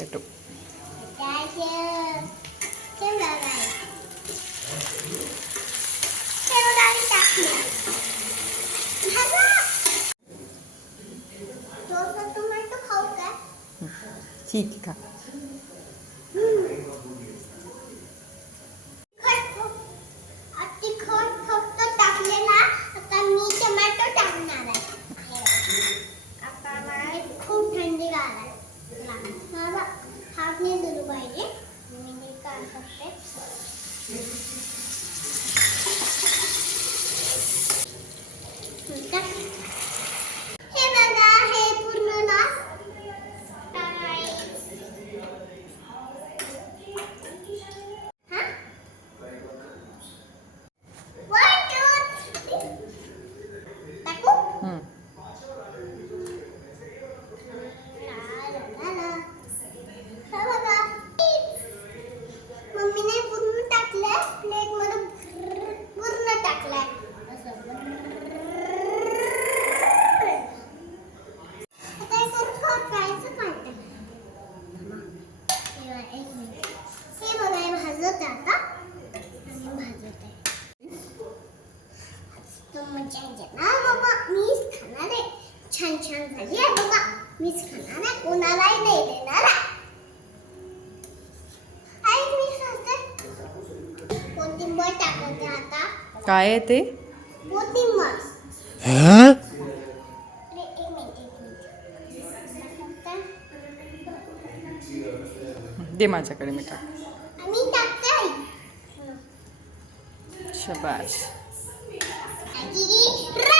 येतो. ठीक का? छान छान झाली आहे बाबा. मीच खाणार आहे, कोणालाही नाही देणार आहे. मी खाते. कोथिंबीर टाकते आता. काय आहे ते? कोथिंबीर. दे माझ्याकडे, मी टाक. मी टाकते. शबाश. आजी